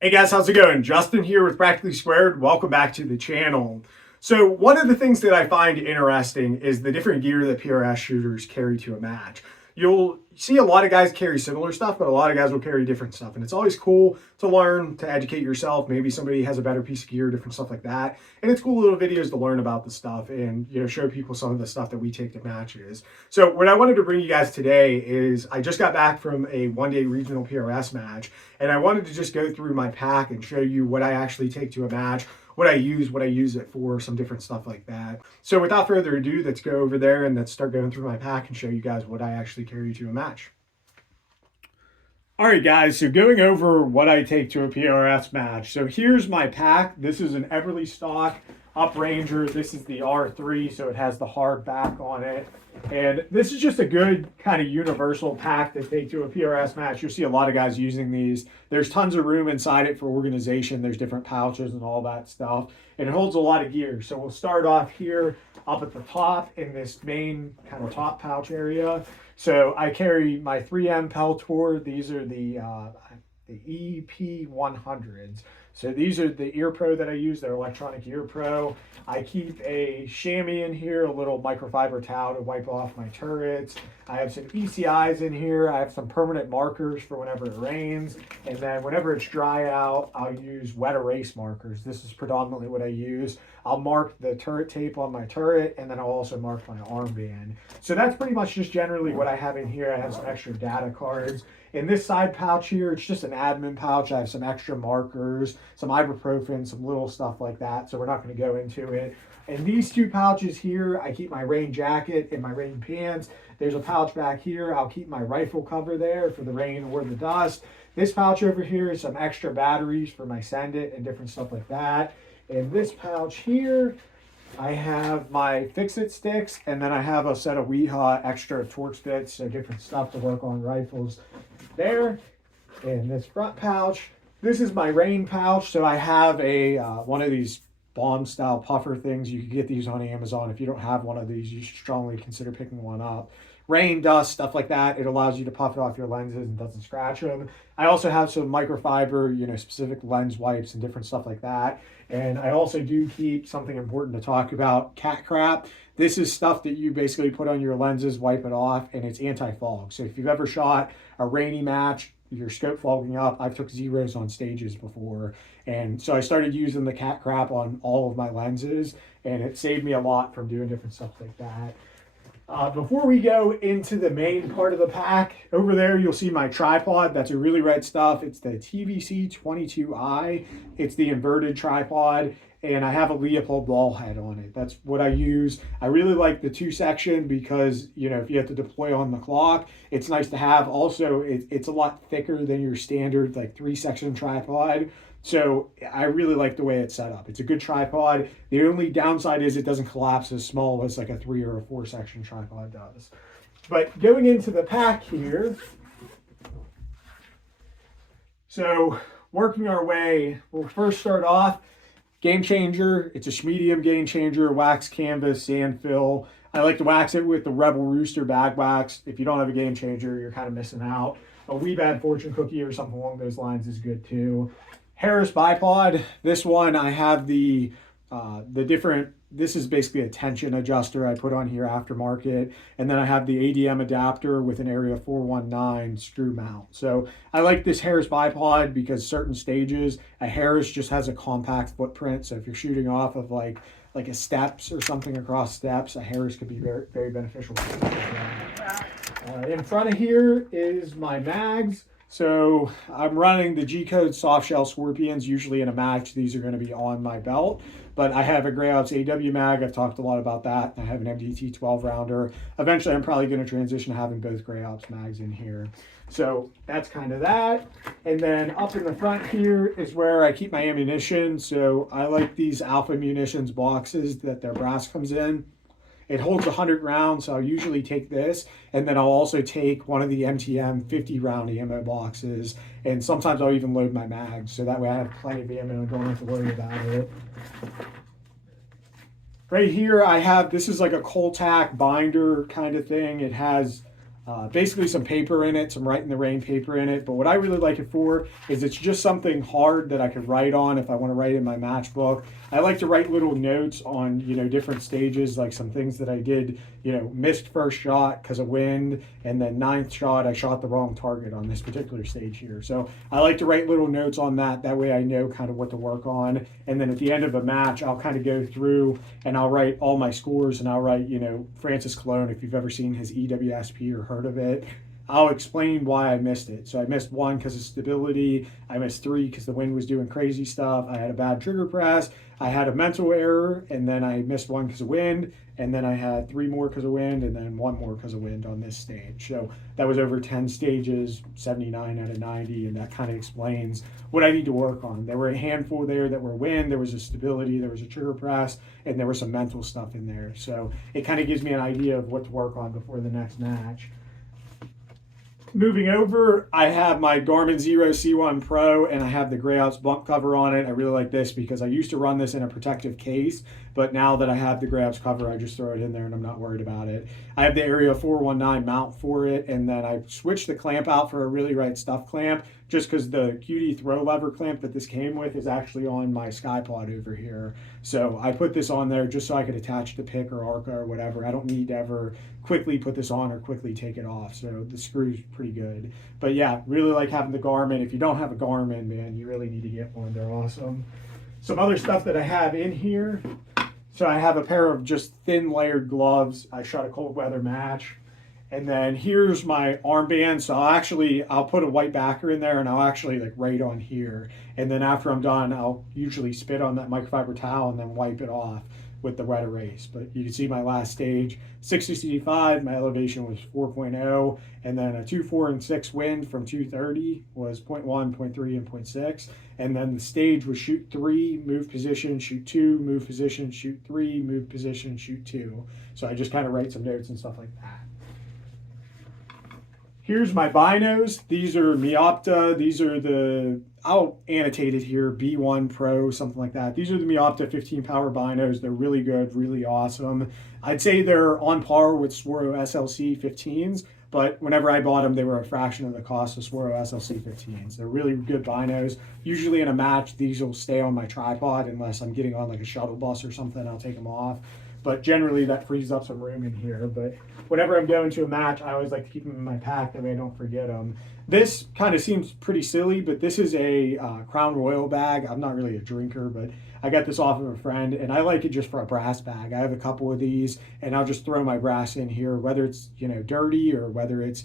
Hey guys, how's it going? Justin here with Practically Squared. Welcome back to the channel. So one of the things that I find interesting is the different gear that PRS shooters carry to a match. You'll see a lot of guys carry similar stuff, but a lot of guys will carry different stuff. And it's always cool to learn, to educate yourself. Maybe somebody has a better piece of gear, different stuff like that. And it's cool little videos to learn about the stuff and, show people some of the stuff that we take to matches. So what I wanted to bring you guys today is I just got back from a one-day regional PRS match, and I wanted to just go through my pack and show you what I actually take to a match, what I use it for, some different stuff like that. So without further ado, let's go over there and let's start going through my pack and show you guys what I actually carry to a match. All right, guys, so going over what I take to a PRS match. So here's my pack. This is an Everly stock Upranger. This is the R3, so it has the hard back on it. And this is just a good kind of universal pack to take to a PRS match. You'll see a lot of guys using these. There's tons of room inside it for organization. There's different pouches and all that stuff. And it holds a lot of gear. So we'll start off here up at the top in this main kind of top pouch area. So I carry my 3M Peltor. These are the EP100s. So these are the Ear Pro that I use, they're electronic Ear Pro. I keep a chamois in here, a little microfiber towel to wipe off my turrets. I have some ECIs in here. I have some permanent markers for whenever it rains. And then whenever it's dry out, I'll use wet erase markers. This is predominantly what I use. I'll mark the turret tape on my turret, and then I'll also mark my armband. So that's pretty much just generally what I have in here. I have some extra data cards. In this side pouch here, it's just an admin pouch. I have some extra markers, some ibuprofen, some little stuff like that, so we're not going to go into it. In these two pouches here, I keep my rain jacket and my rain pants. There's a pouch back here. I'll keep my rifle cover there for the rain or the dust. This pouch over here is some extra batteries for my Send It and different stuff like that. In this pouch here, I have my Fix-It sticks, and then I have a set of Weehaw extra torch bits, so different stuff to work on rifles there. In this front pouch, this is my rain pouch. So I have a one of these bomb style puffer things. You can get these on Amazon. If you don't have one of these, you should strongly consider picking one up. Rain, dust, stuff like that. It allows you to puff it off your lenses and doesn't scratch them. I also have some microfiber, specific lens wipes and different stuff like that. And I also do keep something important to talk about, cat crap. This is stuff that you basically put on your lenses, wipe it off, and it's anti-fog. So if you've ever shot a rainy match, your scope fogging up, I've took zeros on stages before. And so I started using the cat crap on all of my lenses, and it saved me a lot from doing different stuff like that. Before we go into the main part of the pack, over there you'll see my tripod. That's a really red stuff. It's the TVC22i. It's the inverted tripod, and I have a Leopold ball head on it. That's what I use. I really like the 2-section because, if you have to deploy on the clock, it's nice to have. Also, it's a lot thicker than your standard 3-section tripod. So I really like the way it's set up. It's a good tripod. The only downside is it doesn't collapse as small as like a 3 or a 4-section tripod does. But going into the pack here, so working our way, we'll first start off, Game Changer. It's a medium Game Changer, wax canvas, sand fill. I like to wax it with the Rebel Rooster bag wax. If you don't have a Game Changer, you're kind of missing out. A Wee Bad Fortune Cookie or something along those lines is good too. Harris bipod. This one I have the different, this is basically a tension adjuster I put on here aftermarket, and then I have the ADM adapter with an Area 419 screw mount. So I like this Harris bipod because certain stages, a Harris just has a compact footprint. So if you're shooting off of like a steps or something across steps, a Harris could be very, very beneficial. In front of here is my mags. So I'm running the G-Code softshell Scorpions. Usually in a match, these are going to be on my belt. But I have a Grey Ops AW mag. I've talked a lot about that. I have an MDT 12 rounder. Eventually, I'm probably going to transition to having both Grey Ops mags in here. So that's kind of that. And then up in the front here is where I keep my ammunition. So I like these Alpha Munitions boxes that their brass comes in. It holds 100 rounds, so I'll usually take this, and then I'll also take one of the MTM 50 round ammo boxes, and sometimes I'll even load my mags, so that way I have plenty of ammo and don't have to worry about it. Right here I have, this is like a Coltac binder kind of thing. It has basically some paper in it, some Write in the Rain paper in it, but what I really like it for is it's just something hard that I could write on if I want to write in my matchbook. I like to write little notes on, different stages, like some things that I did, missed first shot because of wind, and then ninth shot, I shot the wrong target on this particular stage here. So I like to write little notes on that. That way I know kind of what to work on. And then at the end of a match, I'll kind of go through and I'll write all my scores, and I'll write, Francis Cologne, if you've ever seen his EWSP or heard of it. I'll explain why I missed it. So I missed 1 because of stability. I missed 3 because the wind was doing crazy stuff. I had a bad trigger press. I had a mental error, and then I missed 1 because of wind, and then I had 3 more because of wind, and then 1 more because of wind on this stage. So that was over 10 stages, 79 out of 90, and that kind of explains what I need to work on. There were a handful there that were wind, there was a stability, there was a trigger press, and there was some mental stuff in there. So it kind of gives me an idea of what to work on before the next match. Moving over, I have my Garmin Zero C1 Pro, and I have the Grey Ops bump cover on it. I really like this because I used to run this in a protective case, but now that I have the Grey Ops cover, I just throw it in there and I'm not worried about it. I have the Area 419 mount for it, and then I switched the clamp out for a Really Right Stuff clamp just because the QD throw lever clamp that this came with is actually on my SkyPod over here. So I put this on there just so I could attach the pick or ARCA or whatever. I don't need to ever quickly put this on or quickly take it off. So the screw's pretty good. But yeah, really like having the Garmin. If you don't have a Garmin, man, you really need to get one. They're awesome. Some other stuff that I have in here. So I have a pair of just thin layered gloves. I shot a cold weather match. And then here's my armband. So I'll put a white backer in there, and I'll actually like right on here. And then after I'm done, I'll usually spit on that microfiber towel and then wipe it off with the wet erase. But you can see my last stage, 60-65, my elevation was 4.0, and then a 2, 4, and 6 wind from 230 was 0.1, 0.3, and 0.6. And then the stage was shoot 3, move position, shoot 2, move position, shoot 3, move position, shoot 2. So I just kind of write some notes and stuff like that. Here's my binos. These are Miopta. These are I'll annotate it here, B1 Pro, something like that. These are the Miopta 15 power binos. They're really good, really awesome. I'd say they're on par with Swaro SLC 15s, but whenever I bought them, they were a fraction of the cost of Swaro SLC 15s. They're really good binos. Usually in a match, these will stay on my tripod unless I'm getting on like a shuttle bus or something, I'll take them off. But generally that frees up some room in here. But whenever I'm going to a match, I always like to keep them in my pack, that way I don't forget them. This kind of seems pretty silly, but this is a Crown Royal bag. I'm not really a drinker, but I got this off of a friend, and I like it just for a brass bag. I have a couple of these, and I'll just throw my brass in here, whether it's dirty or whether it's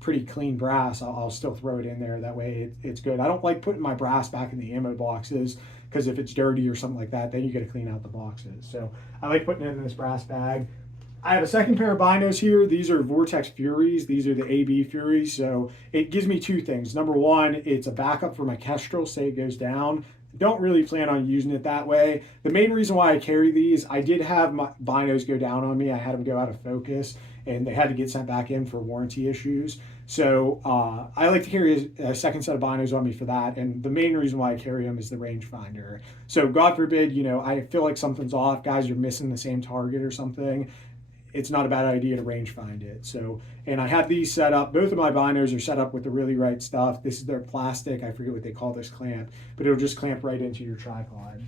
pretty clean brass. I'll still throw it in there. That way it's good. I don't like putting my brass back in the ammo boxes, because if it's dirty or something like that, then you got to clean out the boxes. So I like putting it in this brass bag. I have a second pair of binos here. These are Vortex Furies. These are the AB Furies. So it gives me 2 things. Number one, it's a backup for my Kestrel, say it goes down. Don't really plan on using it that way. The main reason why I carry these, I did have my binos go down on me. I had them go out of focus, and they had to get sent back in for warranty issues. So I like to carry a second set of binos on me for that. And the main reason why I carry them is the rangefinder. So God forbid, I feel like something's off, guys, you're missing the same target or something. It's not a bad idea to rangefind it. So, and I have these set up. Both of my binos are set up with the Really Right Stuff. This is their plastic. I forget what they call this clamp, but it'll just clamp right into your tripod.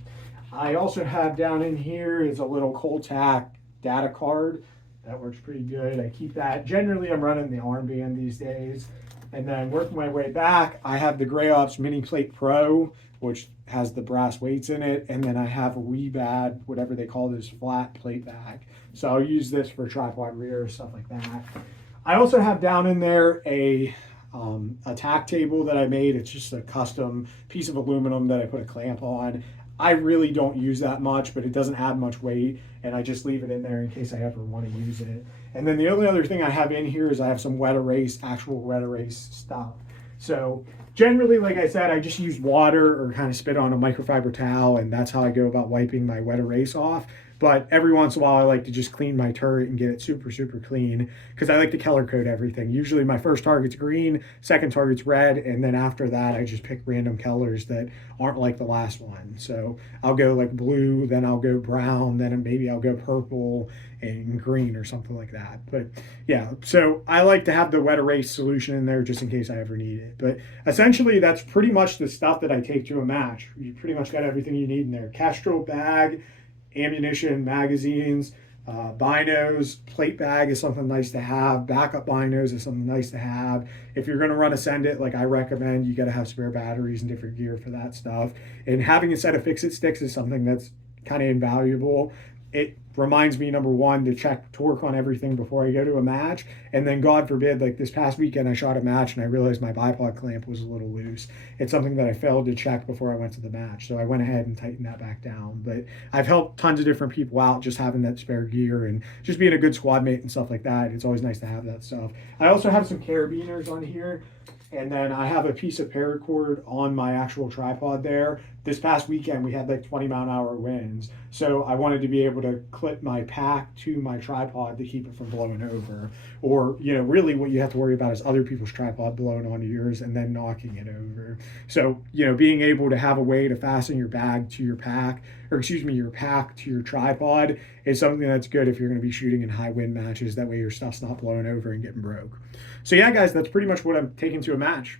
I also have down in here is a little Coltac data card. That works pretty good. I keep that. Generally, I'm running the armband these days. And then working my way back, I have the Grey Ops Mini Plate Pro, which has the brass weights in it. And then I have a Webad, whatever they call this flat plate bag. So I'll use this for tripod rear, stuff like that. I also have down in there a a tack table that I made. It's just a custom piece of aluminum that I put a clamp on. I really don't use that much, but it doesn't add much weight, and I just leave it in there in case I ever want to use it. And then the only other thing I have in here is I have some wet erase, actual wet erase stuff. So generally, like I said, I just use water or kind of spit on a microfiber towel, and that's how I go about wiping my wet erase off. But every once in a while, I like to just clean my turret and get it super, super clean because I like to color code everything. Usually my first target's green, second target's red, and then after that, I just pick random colors that aren't like the last one. So I'll go like blue, then I'll go brown, then maybe I'll go purple and green or something like that. But yeah, so I like to have the wet erase solution in there just in case I ever need it. But essentially, that's pretty much the stuff that I take to a match. You pretty much got everything you need in there. Kestrel bag, ammunition, magazines, binos, plate bag is something nice to have. Backup binos is something nice to have. If you're going to run a send it, like I recommend, you got to have spare batteries and different gear for that stuff. And having a set of fix-it sticks is something that's kind of invaluable. It reminds me, number one, to check torque on everything before I go to a match. And then, God forbid, like this past weekend, I shot a match and I realized my bipod clamp was a little loose. It's something that I failed to check before I went to the match. So I went ahead and tightened that back down. But I've helped tons of different people out just having that spare gear and just being a good squad mate and stuff like that. It's always nice to have that stuff. I also have some carabiners on here. And then I have a piece of paracord on my actual tripod there. This past weekend, we had like 20-mile-an-hour winds. So I wanted to be able to clip my pack to my tripod to keep it from blowing over. Or, you know, really what you have to worry about is other people's tripod blowing onto yours and then knocking it over. So, you know, being able to have a way to fasten your bag to your pack, or excuse me, your pack to your tripod is something that's good if you're going to be shooting in high wind matches. That way your stuff's not blowing over and getting broke. So yeah, guys, that's pretty much what I'm taking to a match.